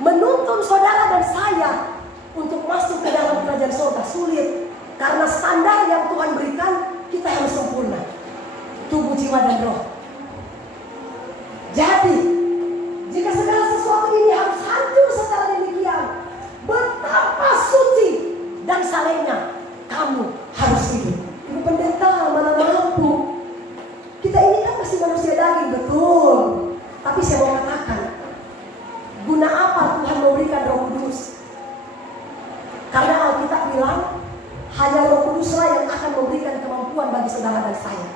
Menuntun saudara dan saya untuk masuk ke dalam kerajaan surga sulit. Karena standar yang Tuhan berikan, kita harus sempurna. Tubuh, jiwa, dan roh. Jadi, jika segala sesuatu ini harus hancur secara demikian, betapa suci dan salehnya kamu harus hidup. Ibu pendeta, mana mampu. Kita ini kan masih manusia daging, betul. Tapi saya mau katakan, guna apa Tuhan memberikan Roh Kudus? Karena Alkitab bilang, hanya Roh Kuduslah yang akan memberikan kemampuan bagi saudara dan saya.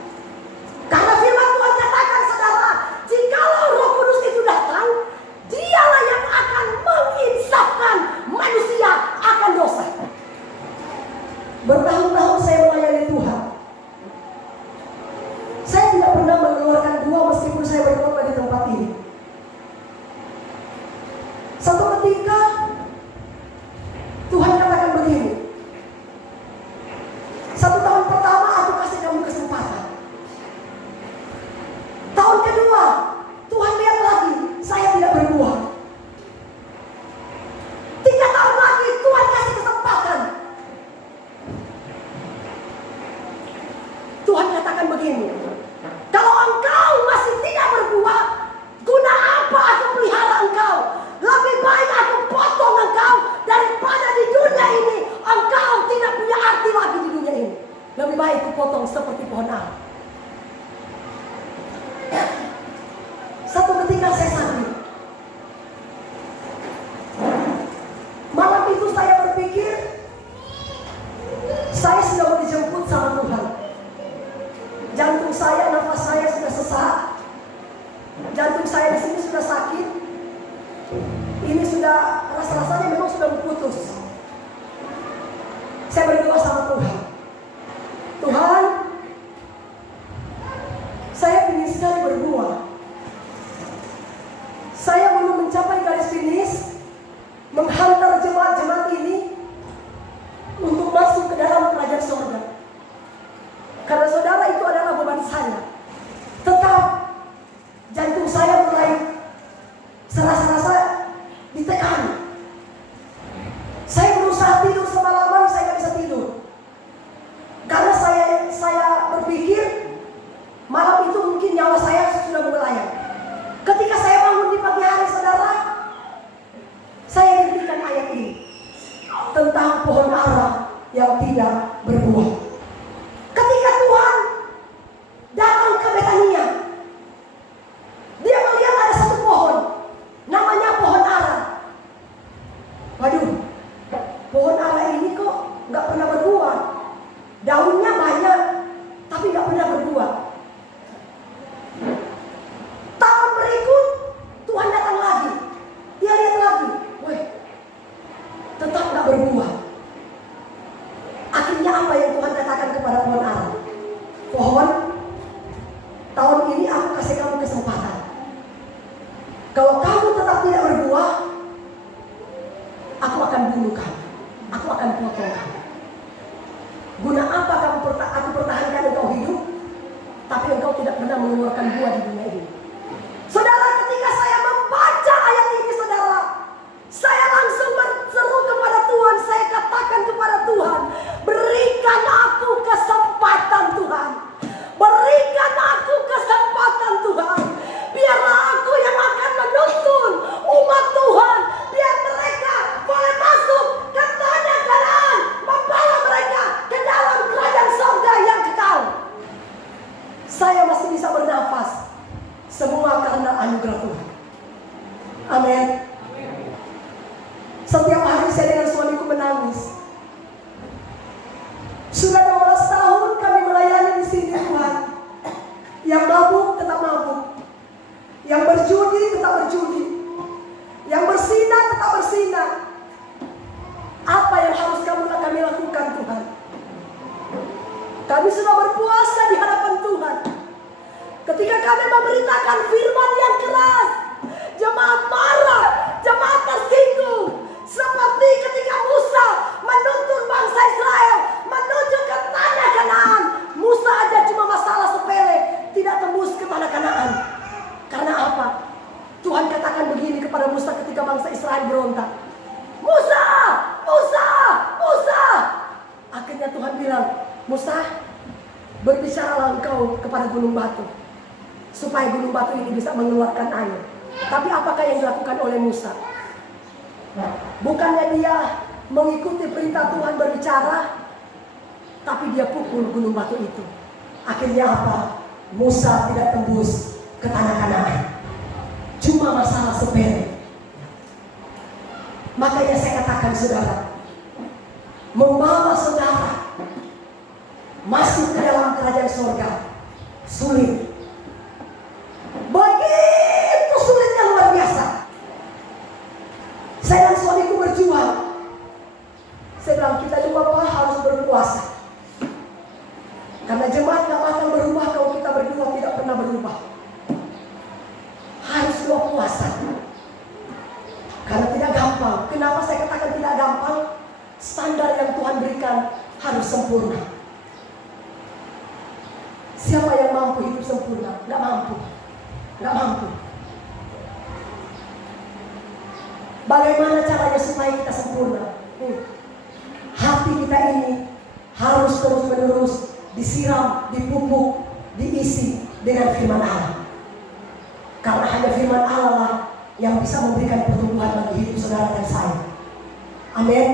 Karena firman Tuhan katakan, saudara, jikalau Roh Kudus itu datang, Dialah yang akan menginsafkan manusia akan dosa. Bertahun-tahun saya melayani Tuhan. Saya tidak pernah mengeluarkan dua meskipun saya berkhotbah di tempat ini. Satu ketika Tuhan katakan begini, 1 tahun pertama aku kasih kamu kesempatan. Tahun kedua Tuhan lihat lagi, saya tidak berbuah. 3 tahun lagi Tuhan kasih kesempatan. Tuhan katakan begini, kalau engkau masih tidak berbuah, guna apa aku pelihara engkau? Lebih baik aku potong engkau daripada di dunia ini engkau tidak punya arti lagi di dunia ini. Lebih baik aku potong seperti pohon ara. Satu ketika saya sakit. Malam itu saya berpikir saya sudah mau dijemput sama Tuhan. Jantung saya, nafas saya sudah sesak. Jantung saya di sini sudah sakit. Ini sudah rasa-rasanya memang sudah putus. Saya berdoa sama Tuhan. Tuhan, saya ingin sekali berbuah. Saya belum mencapai garis finish menghantar jemaat-jemaat ini untuk masuk ke dalam kerajaan surga. Karena saudara, itu adalah beban saya. Tetap jantung saya mulai serasa-rasa ditekan. Saya berusaha tidur semalaman, saya nggak bisa tidur. Karena saya berpikir malam itu mungkin nyawa saya sudah melayang. Ketika saya bangun di pagi hari, saudara, saya diberikan ayat ini tentang pohon ara yang tidak berbuah. Ketika Tuhan datang ke Betania, Dia melihat ada satu pohon, namanya pohon ara. Waduh, pohon ara ini kok nggak pernah berbuah. Daunnya banyak, tapi nggak pernah berbuah. Tahun berikut, Tuhan datang lagi. Dia lihat lagi, weh, tetap nggak berbuah. Akhirnya apa yang Tuhan katakan kepada pohon ara? Pohon, tahun ini aku kasih kamu kesempatan. Kalau kamu tetap tidak berbuah, aku akan bunuh kamu. Aku akan potong kamu. Guna apa aku pertahankan engkau hidup, tapi engkau tidak pernah mengeluarkan buah di dunia ini? Saudara, ketika saya membaca ayat ini, saudara, saya langsung berseru kepada Tuhan. Saya katakan kepada Tuhan, berikan aku kesempatan Tuhan. Berikan aku kesempatan Tuhan. Biarlah aku yang akan menuntun umat Tuhan. Biar mereka boleh masuk ke tanah Kanaan, membawa mereka ke dalam kerajaan surga yang kekal. Saya masih bisa bernafas. Semua karena anugerah Tuhan. Amin. Setiap hari saya dengan suamiku menangis. Sudah 12 tahun kami melayani di sini, Tuhan. Yang mabuk tetap mabuk. Yang berjudi tetap berjudi. Yang bersinah tetap bersinah. Apa yang harus kami lakukan, Tuhan? Kami sudah berpuasa di hadapan Tuhan. Ketika kami memberitakan firman yang keras, jemaat marah, jemaat tersinggung. Seperti ketika ketika bangsa Israel berontak. Musa, Musa, Musa. Akhirnya Tuhan bilang, Musa, berbicaralah engkau kepada gunung batu, supaya gunung batu ini bisa mengeluarkan air. Tapi apakah yang dilakukan oleh Musa? Bukannya dia mengikuti perintah Tuhan berbicara, tapi dia pukul gunung batu itu. Akhirnya apa? Musa tidak tembus ke tanah Kanaan. Cuma masalah sepele. Makanya saya katakan saudara, membawa saudara masuk ke dalam kerajaan surga sulit. Begitu sulitnya, luar biasa. Saya dan suamiku berjuang. Saya bilang, kita juga harus berpuasa. Karena jemaat gak akan berubah kalau kita berdua tidak pernah berubah. Harus dua puasa. Karena tidak gampang. Kenapa saya katakan tidak gampang? Standar yang Tuhan berikan harus sempurna. Siapa yang mampu hidup sempurna? Gak mampu. Gak mampu. Bagaimana caranya supaya kita sempurna? Hati kita ini harus terus-menerus disiram, dipupuk, diisi dengan firman Allah. Karena hanya firman Allah lah yang bisa memberikan pertumbuhan bagi hidup saudara dan saya. Amin.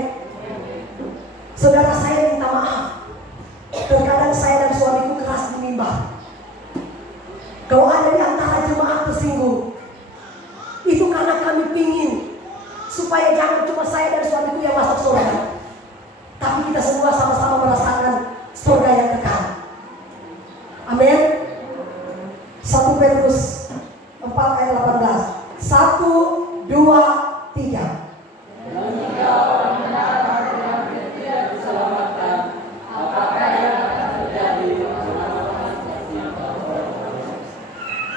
Saudara, saya minta maaf. Terkadang saya dan suamiku keras di mimbar. Kalau ada di antara jemaat tersinggung, itu karena kami pingin supaya jangan cuma saya dan suamiku yang masuk surga, tapi kita semua sama-sama merasakan surga yang kekal. Amin. 1 Petrus 4 ayat 18. 1, 2, 3.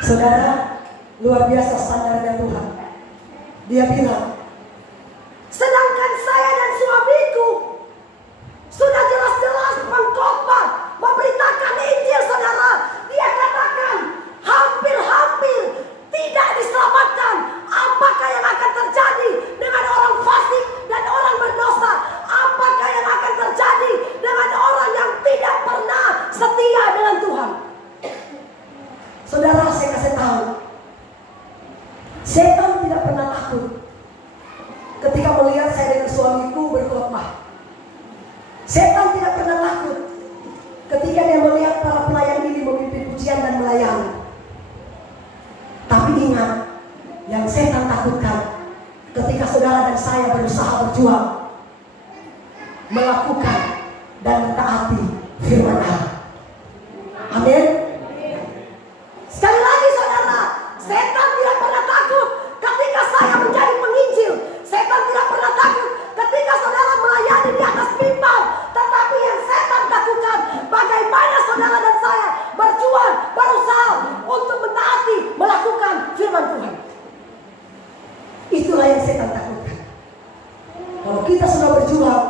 Saudara, luar biasa standarnya Tuhan. Dia bilang, sedangkan saya dan suamiku sudah jelas-jelas mengkhotbah, memberitakan Injil, saudara. Dia katakan hampir-hampir tidak diselamatkan. Apakah yang akan terjadi dengan orang fasik dan orang berdosa? Apakah yang akan terjadi dengan orang yang tidak pernah setia dengan Tuhan? Saudara, saya kasih tahu, setan tidak pernah takut ketika melihat saya dengan suamiku berkhotbah. Setan tidak pernah takut ketika dia melihat para pelayan ini memimpin pujian dan melayani. Tapi ingat, yang setan takutkan ketika saudara dan saya berusaha berjuang, melakukan dan mentaati firman Allah. Amin. Sekali lagi saudara, setan tidak pernah takut ketika saya menjadi penginjil. Setan tidak pernah takut ketika saudara melayani di atas mimbar. Tetapi yang setan takutkan, bagaimana saudara dan saya berjuang, berusaha untuk mentaati, melakukan firman Tuhan. Itulah yang setan takutkan. Kalau kita sudah berjuang,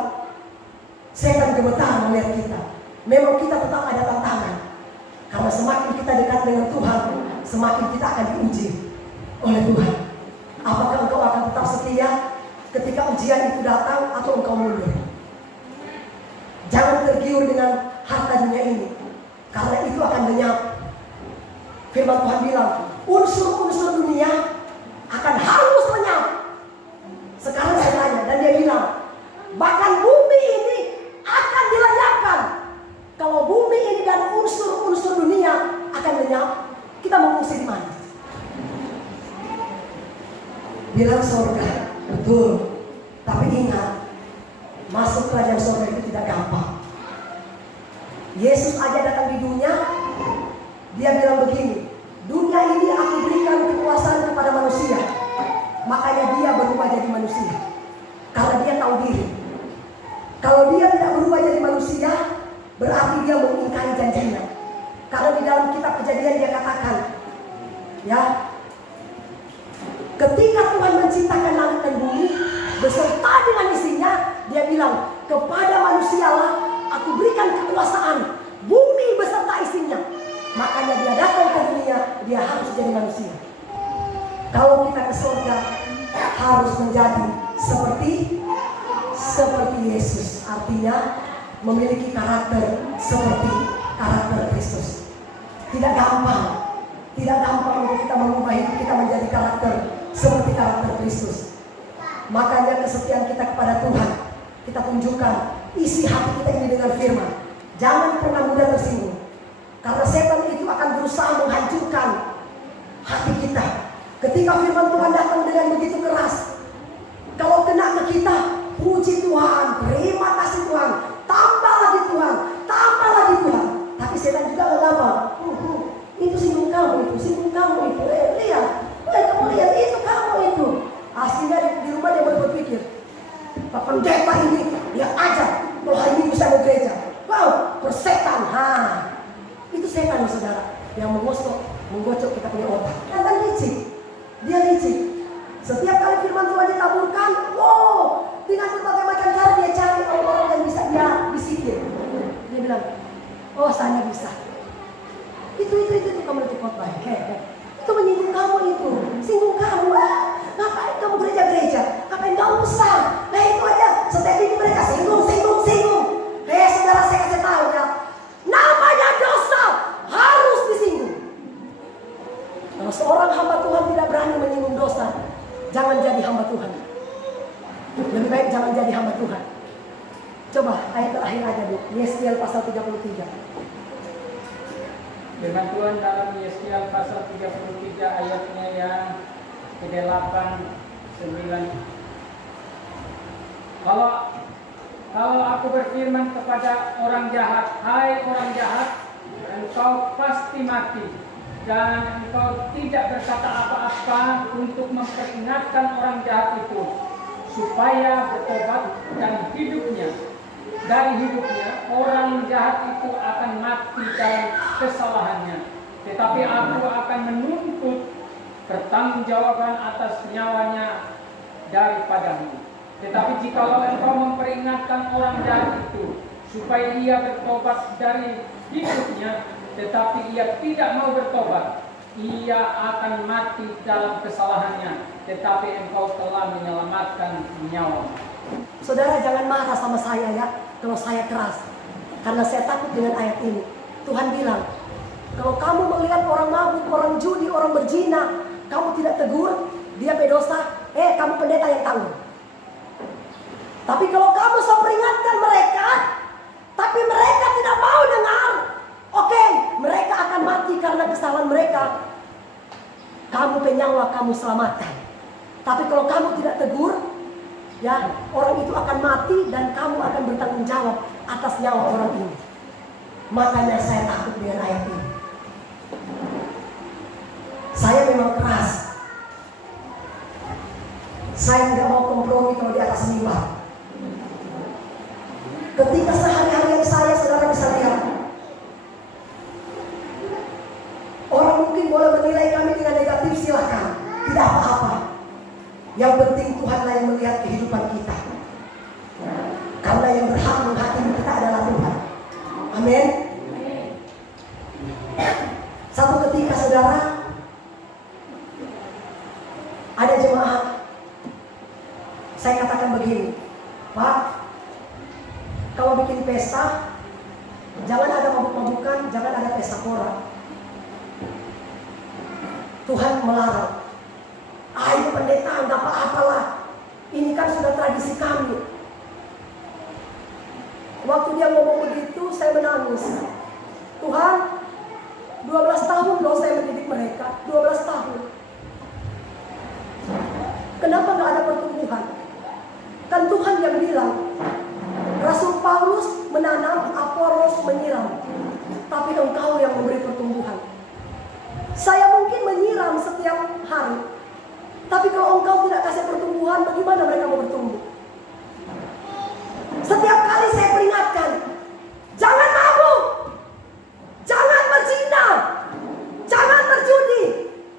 setan gemetar melihat kita. Memang kita tetap ada tantangan. Karena semakin kita dekat dengan Tuhan, semakin kita akan diuji oleh Tuhan. Apakah engkau akan tetap setia ketika ujian itu datang atau engkau mundur? Jangan tergiur dengan harta dunia ini, karena itu akan lenyap. Firman Tuhan bilang, unsur-unsur dunia akan hangus lenyap. Sekarang saya tanya, dan dia bilang, bahkan bumi ini akan dilenyapkan. Kalau bumi ini dan unsur-unsur dunia akan lenyap, kita mengungsi di mana? Bilang surga, betul. Tapi ingat, masuk kerajaan surga itu tidak gampang. Yesus aja datang di dunia, dia bilang begini, dunia ini aku berikan kekuasaan kepada manusia. Makanya dia berubah jadi manusia, karena dia tahu diri. Kalau dia tidak berubah jadi manusia, berarti dia mengingkari janjinya. Karena di dalam kitab Kejadian dia katakan, ya, ketika Tuhan menciptakan langit dan bumi beserta dengan isinya, dia bilang, kepada manusialah aku berikan kekuasaan bumi beserta isinya. Makanya dia datang ke dunia, dia harus jadi manusia. Kalau kita ke surga, harus harus menjadi seperti Yesus. Artinya memiliki karakter seperti karakter Kristus. Tidak gampang untuk kita mengubah hidup kita menjadi karakter seperti karakter Kristus. Makanya kesetiaan kita kepada Tuhan kita tunjukkan, isi hati kita ini dengan firman. Jangan pernah mudah tersinggung, karena setan itu akan berusaha menghancurkan hati kita. Ketika firman Tuhan datang dengan begitu keras, kalau kena ke kita, puji Tuhan, terima kasih Tuhan, tambah lagi Tuhan. Tapi setan juga mengapa? Itu singgung kamu itu. Lihat, kamu lihat itu kamu itu. Aslinya di rumah dia baru berpikir, Pak pendeta ini dia ajar kalau hari Minggu saya mau gereja. Wow, persetan. Itu setan saudara yang menggocok kita punya otak. Kan licik. Dia licik. Setiap kali firman Tuhan ditaburkan, dengan berbagai macam cara dia cari orang-orang yang bisa dia bisikin. Dia bilang, saya bisa. Itu kamu itu khotbah. Itu menyinggung kamu itu, singgung kamu. Ngapain kamu gereja-gereja? Ngapain gak usah? Itu aja. Setiap ini mereka singgung. Saudara saya kasih tahu ya, namanya dosa harus disinggung. Kalau seorang hamba Tuhan tidak berani menyinggung dosa, jangan jadi hamba Tuhan. Lebih baik jangan jadi hamba Tuhan. Coba ayat terakhir aja Bu, Yeskiel pasal 33. Firman Tuhan dalam Yeskiel pasal 33 ayatnya yang ke-8, 9. Kalau aku berfirman kepada orang jahat, hai orang jahat, engkau pasti mati, dan engkau tidak berkata apa-apa untuk memperingatkan orang jahat itu supaya bertobat, dan dari hidupnya orang jahat itu akan mati dalam kesalahannya, tetapi aku akan menuntut pertanggungjawaban atas nyawanya daripadamu. Tetapi jikalau engkau memperingatkan orang jahat itu supaya ia bertobat dari hidupnya, tetapi ia tidak mau bertobat, ia akan mati dalam kesalahannya, tetapi engkau telah menyelamatkan nyawa. Saudara jangan marah sama saya ya, kalau saya keras, karena saya takut dengan ayat ini. Tuhan bilang, kalau kamu melihat orang mabuk, orang judi, orang berzina, kamu tidak tegur, dia berdosa, kamu pendeta yang tanggung. Tapi kalau kamu sudah peringatkan mereka, tapi mereka tidak mau dengar, mereka akan mati karena kesalahan mereka. Kamu penyawa, kamu selamatkan. Tapi kalau kamu tidak tegur, ya orang itu akan mati dan kamu akan bertanggung jawab atas nyawa orang ini. Makanya saya takut dengan ayat ini. Saya memang keras. Saya tidak mau kompromi kalau di atas mimbar. Ketika sehari-harian saya, saudara bisa lihat, orang mungkin boleh menilai kami dengan negatif, silakan, tidak apa-apa. Yang penting Tuhanlah yang melihat kehidupan kita, karena yang berhak menghakimi kita adalah Tuhan. Amin. Satu ketika saudara, ada jemaat, saya katakan begini, Pak, kalau bikin pesta, jangan ada mabuk-mabukan, jangan ada pesta pora. Tuhan melarang. Ayo pendeta, nggak apa-apalah. Ini kan sudah tradisi kami. Waktu dia ngomong begitu, saya menangis. Tuhan, 12 tahun loh saya mendidik mereka, 12 tahun. Kenapa nggak ada pertumbuhan? Kan Tuhan yang bilang, Rasul Paulus menanam, Apolos menyiram, tapi engkau yang memberi pertumbuhan. Saya mungkin menyiram setiap hari, tapi kalau engkau tidak kasih pertumbuhan, bagaimana mereka mau bertumbuh? Setiap kali saya peringatkan, jangan mabuk, jangan berzina, jangan berjudi,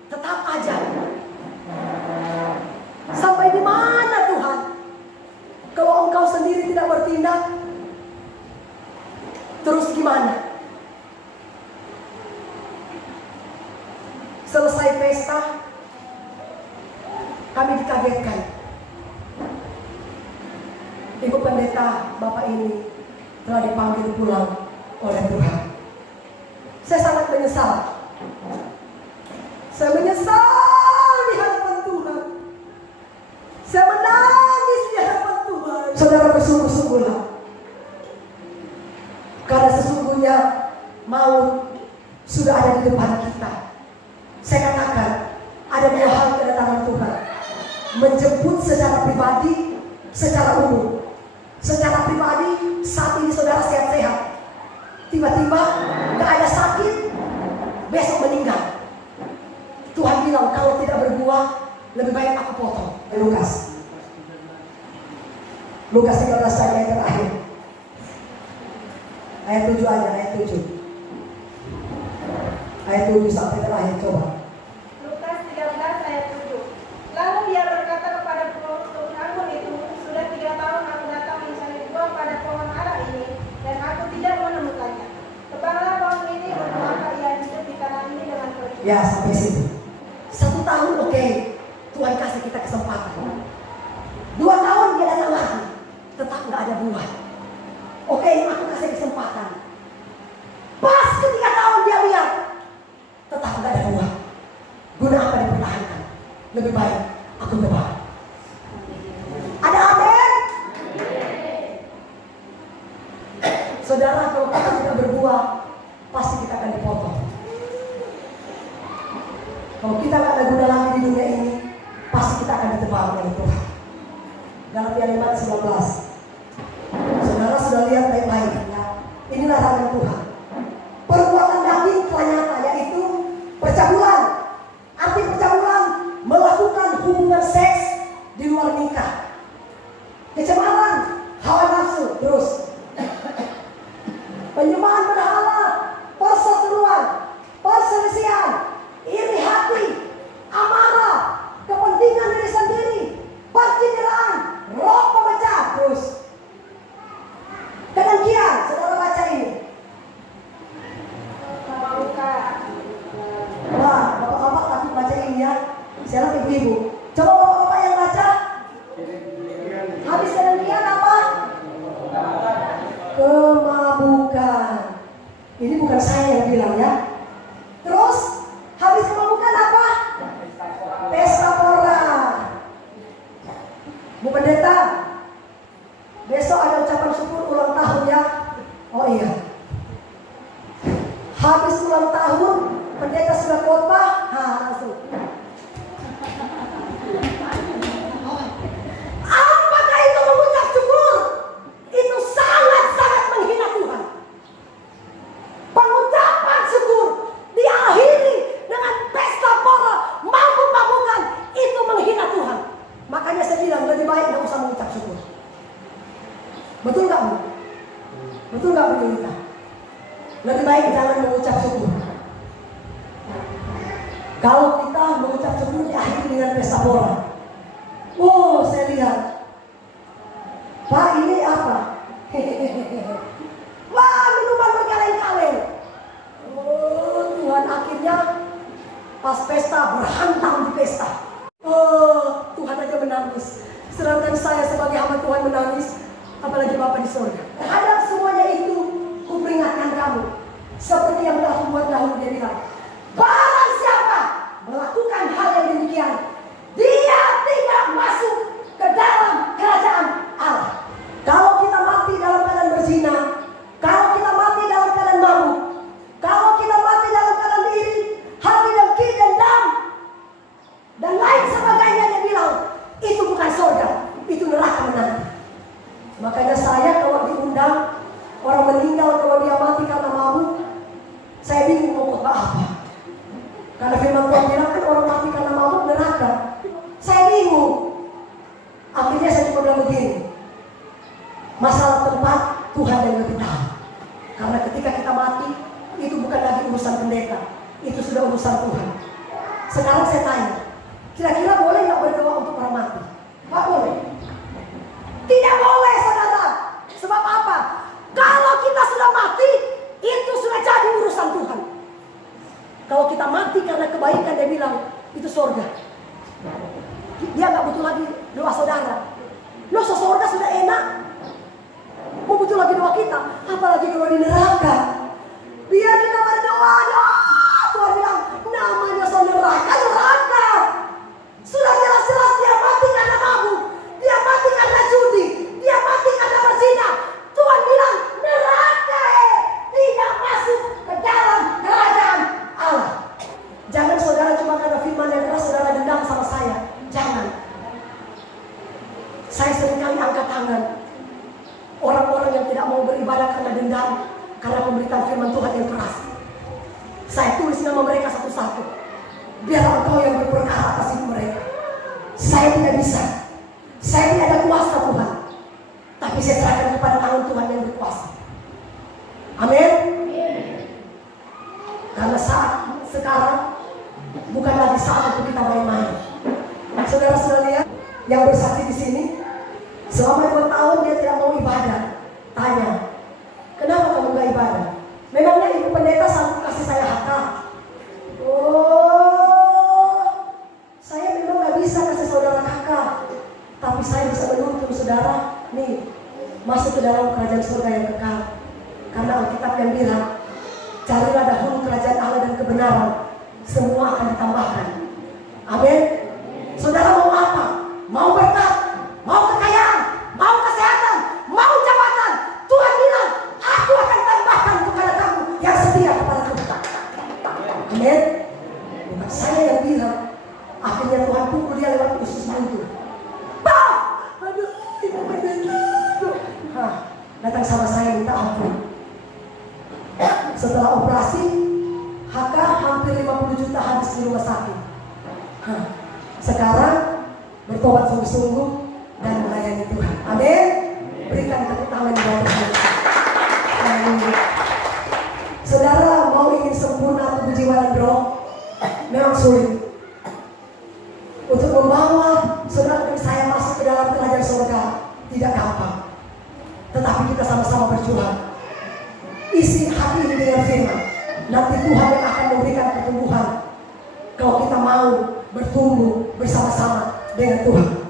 tetap aja. Sampai di mana Tuhan? Kalau engkau sendiri tidak bertindak, terus gimana? Selesai pesta, kami dikagetkan. pendeta Bapak ini telah dipanggil pulang oleh Tuhan. Saya sangat menyesal. Saya menyesal di hadapan Tuhan. Saya menangis di hadapan Tuhan. Saudara, bersungguh-sungguhlah. Karena sesungguhnya maut sudah ada di depan kita. Saya katakan, ada dua hal kedatangan Tuhan. Menjemput secara pribadi, secara umum. Secara pribadi, saat ini saudara sehat-sehat. Tiba-tiba gak ada sakit, besok meninggal. Tuhan bilang, kalau tidak berbuah, lebih baik aku potong. Lukas 13 ayat terakhir. Ayat 7 aja, ayat 7. Ayat 7 sampai terakhir, coba. Lukas 13 ayat 7. Lalu dia berkata kepada pohon anggur itu, sudah 3 tahun aku datang mencari buah pada pohon ara ini, dan aku tidak menemukannya. Tebanglah pohon ini, maka ia hidup di tanah ini dengan percuma. Ya, sampai situ. 1 tahun oke. Tuhan kasih kita kesempatan. 2 tahun dia datang lagi, tetap nggak ada buah. Oke, aku kasih kesempatan. Pas ketika tahun dia lihat, tetap nggak ada buah. Guna apa dipertahankan? Lebih baik aku tebang. Ada amin? Saudara, kalau kita tidak berbuah, pasti kita akan dipotong. Kalau kita nggak ada guna lagi di dunia ini, pasti kita akan ditebang oleh Tuhan. Galatia 5:19. Saudara sudah lihat baik-baik ya. Inilah larangan Tuhan. Perbuatan daging telah nyata, yaitu percabulan. Arti percabulan, melakukan hubungan seks di luar nikah. Kecemaran, hawa nafsu, terus penyembahan berhala, perseteruan, perselisihan, iri hati, amarah, kepentingan diri sendiri, percintaan, roh pemecah, terus kedengkian. Saudara baca ini. Wah, bapak-bapak takut baca ini ya. Siapa ibu-ibu? Coba bapak-bapak yang baca. Habis kedengkian apa? Kemabukan. Ini bukan saya yang bilang ya. Terus habis kemabukan apa? Pesta pora. Bu Pendeta, besok ada ucapan syukur ulang tahun ya. Oh iya. Habis ulang tahun, pendeta sudah khotbah, langsung. Apakah itu mengucap syukur? Itu sangat-sangat menghina Tuhan. Pengucapan syukur diakhiri dengan pesta pora, mabuk-mabukan, itu menghina Tuhan. Makanya saya bilang lebih baik nggak usah mengucap syukur. Betul nggak Bu? Betul nggak Bu Yunita? Lebih baik jangan mengucap syukur. Kalau kita mengucap syukur diakhiri dengan pesta pora. Oh, saya lihat. Pak, ini apa? Wah, minuman berkaleng-kaleng. Oh, Tuhan, akhirnya pas pesta berhantam di pesta. Oh, Tuhan aja menangis. Sedangkan saya sebagai hamba Tuhan menangis. Apalagi Bapa di surga. Terhadap semuanya itu, kuperingatkan kamu. Seperti yang telah membuat dahulu dia bilang. Barang siapa melakukan hal yang demikian, dia tidak masuk ke dalam kerajaan Allah. Kalau kita mati dalam keadaan berzina, kalau kita mati dalam keadaan mabuk, kalau kita mati dalam keadaan iri, hati dengki, dendam, dan lain sebagainya, dia bilang itu bukan surga, itu neraka menanti. Makanya saya kalau diundang orang meninggal kalau dia mati karena mabuk, saya bingung mau khotbah apa. Karena firman Tuhan bilang kan orang mati karena mabuk neraka. Saya bingung. Akhirnya saya cuma bilang begini. Masalah tempat Tuhan yang lebih tahu. Karena ketika kita mati, itu bukan lagi urusan pendeta, itu sudah urusan Tuhan. Sekarang saya tanya, kira-kira boleh nggak berdoa untuk orang mati? Pak, boleh? Tidak boleh, saudara. Sebab apa? Kalau kita sudah mati, itu sudah jadi urusan Tuhan. Kalau kita mati karena kebaikan, dia bilang itu surga. Dia nggak butuh lagi doa saudara. Loh, surga sudah enak. itu lagi doa kita, apalagi kalau di neraka. Biar kita berdoa, Tuhan bilang namanya neraka. Sudah jelas-jelas dia mati karena mabuk, dia mati karena judi, dia mati karena berzina. Tuhan bilang neraka tidak masuk ke dalam kerajaan Allah. Jangan saudara cuma karena firman yang keras saudara dendam sama saya. Jangan. Saya seringkali angkat tangan. Orang-orang yang tidak mau beribadah karena dendam, karena pemberitaan firman Tuhan yang keras. Saya tulis nama mereka satu-satu. Biarlah Engkau yang berperkara atas hidup mereka. Saya tidak bisa. Saya tidak ada kuasa Tuhan. Tapi saya serahkan kepada tangan Tuhan yang berkuasa. Amin. Karena saat sekarang bukan lagi saat untuk kita main-main. Saudara sudah lihat yang bersaksi di sini selama 2 tahun dia tidak mau ibadah. Tanya, kenapa kamu gak ibadah? Memangnya ibu pendeta sanggup kasih saya harta? Oh, saya memang gak bisa kasih saudara kakak, tapi saya bisa menuntun saudara nih masuk ke dalam kerajaan surga yang kekal. Karena Alkitab yang bilang, carilah dahulu kerajaan Allah dan kebenaran, semua akan ditambahkan. Amin. Saudara mau apa? Mau berkat, mau kekayaan, mau kesehatan, mau jabatan. Tuhan bilang, aku akan tambahkan kepada kamu yang setia kepada Tuhan. Amin. Bukan saya yang bilang. Akhirnya Tuhan pukul dia lewat usus buntu. Bah! Aduh, ibu pendeta. Datang sama saya minta ampun. Setelah operasi, HK hampir 50 juta habis di rumah sakit. Sekarang bertobat sungguh-sungguh dan melayani Tuhan. Amin. Berikan tepuk tangan di bawah Tuhan. Saudara mau ingin sempurna tubuh jiwa dan roh, memang sulit. Untuk membawa saudara dan saya masuk ke dalam kerajaan surga tidak gampang. Tetapi kita sama-sama berjuang. Isi hati ini dengan firman. Nanti Tuhan yang akan memberikan pertumbuhan. Kalau kita mau bertumbuh bersama-sama dengan Tuhan.